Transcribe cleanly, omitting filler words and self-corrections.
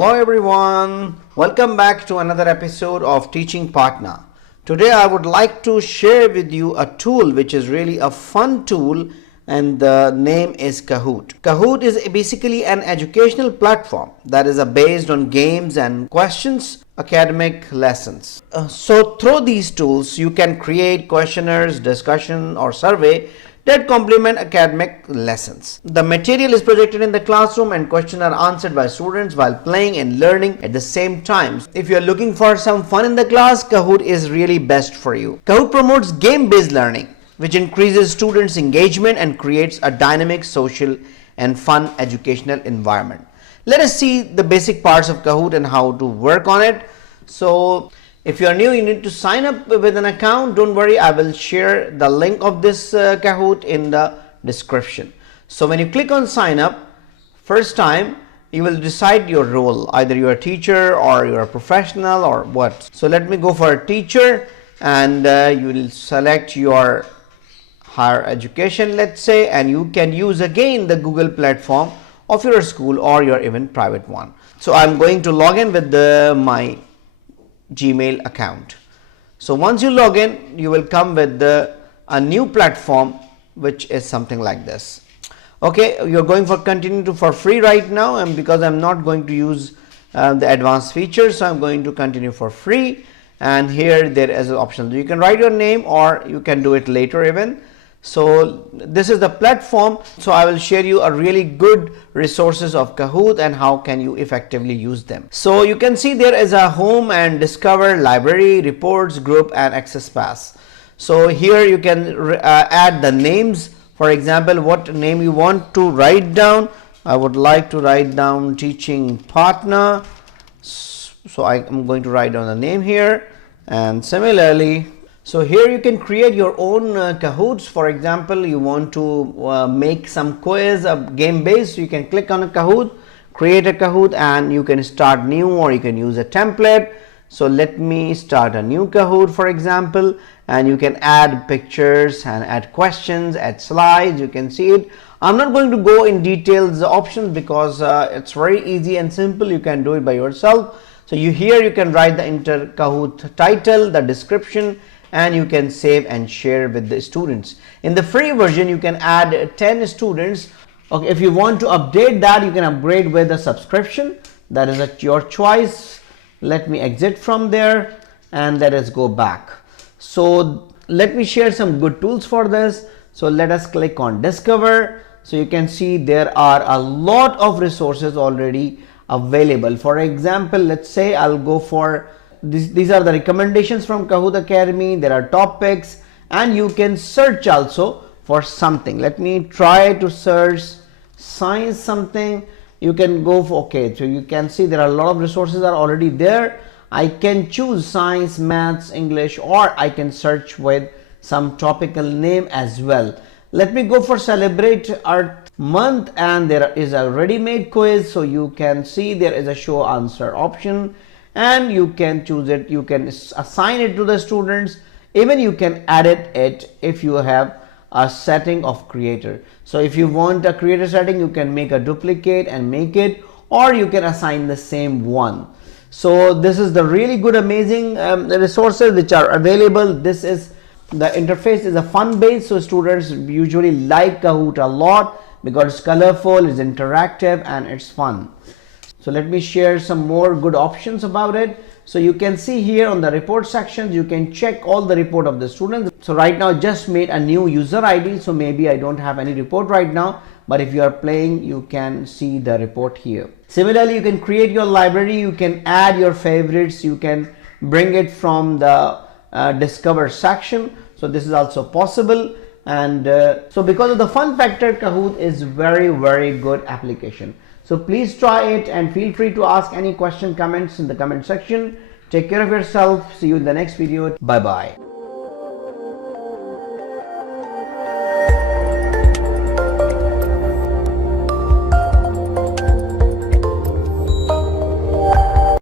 Hello everyone, welcome back to another episode of Teaching Partner. Today I would like to share with you a tool which is really a fun tool, and the name is Kahoot. Kahoot is basically an educational platform that is based on games and questions, academic lessons. So through these tools you can create questionnaires, discussion or survey that complement academic lessons. The material is projected in the classroom and questions are answered by students while playing and learning at the same time. If you are looking for some fun in the class, Kahoot is really best for you. Kahoot promotes game-based learning, which increases students' engagement and creates a dynamic, social and fun educational environment. Let us see the basic parts of Kahoot and how to work on it. So if you are new, you need to sign up with an account. Don't worry, I will share the link of this Kahoot in the description. So when you click on sign up, first time you will decide your role. Either you are a teacher or you are a professional or what. So let me go for a teacher, and you will select your higher education, let's say, and you can use again the Google platform of your school or your even private one. So I'm going to log in with my Gmail account. So once you log in, you will come with a new platform which is something like this. Okay, you're going for continue for free right now, and because I'm not going to use the advanced features, so I'm going to continue for free. And here there is an option, you can write your name or you can do it later even. So this is the platform. So I will share you a really good resources of Kahoot and how can you effectively use them. So you can see there is a home and discover, library, reports, group and access pass. So here you can add the names. For example, what name you want to write down. I would like to write down teaching partner. So I am going to write down the name here, and similarly, so here you can create your own Kahoots. For example, you want to make some quiz, game based, so you can click on a Kahoot, create a Kahoot, and you can start new or you can use a template. So let me start a new Kahoot, for example, and you can add pictures and add questions, add slides. You can see it. I'm not going to go in details the options because it's very easy and simple. You can do it by yourself. So here you can write the Kahoot title, the description, and you can save and share with the students. In the free version, you can add 10 students. Okay, if you want to update that, you can upgrade with a subscription. That is at your choice. Let me exit from there and let us go back. So let me share some good tools for this. So let us click on discover. So you can see there are a lot of resources already available. For example, let's say I'll go for these are the recommendations from Kahoot Academy. There are topics, and you can search also for something. Let me try to search science something. You can go for, okay, so you can see there are a lot of resources are already there. I can choose science, maths, English, or I can search with some topical name as well. Let me go for celebrate Earth month, and there is a ready-made quiz. So you can see there is a show answer option, and you can choose it. You can assign it to the students. Even you can edit it if you have a setting of creator. So if you want a creator setting, you can make a duplicate and make it, or you can assign the same one. So this is the really good, amazing resources which are available. This is the interface is a fun base, so students usually like Kahoot a lot because it's colorful, it's interactive, and it's fun. So let me share some more good options about it. So you can see here on the report sections, you can check all the report of the students. So right now I just made a new user ID, so maybe I don't have any report right now, but if you are playing, you can see the report here. Similarly, you can create your library, you can add your favorites, you can bring it from the discover section. So this is also possible. And so because of the fun factor, Kahoot is very good application. So please try it and feel free to ask any question, comments in the comment section. Take care of yourself. See you in the next video. Bye bye.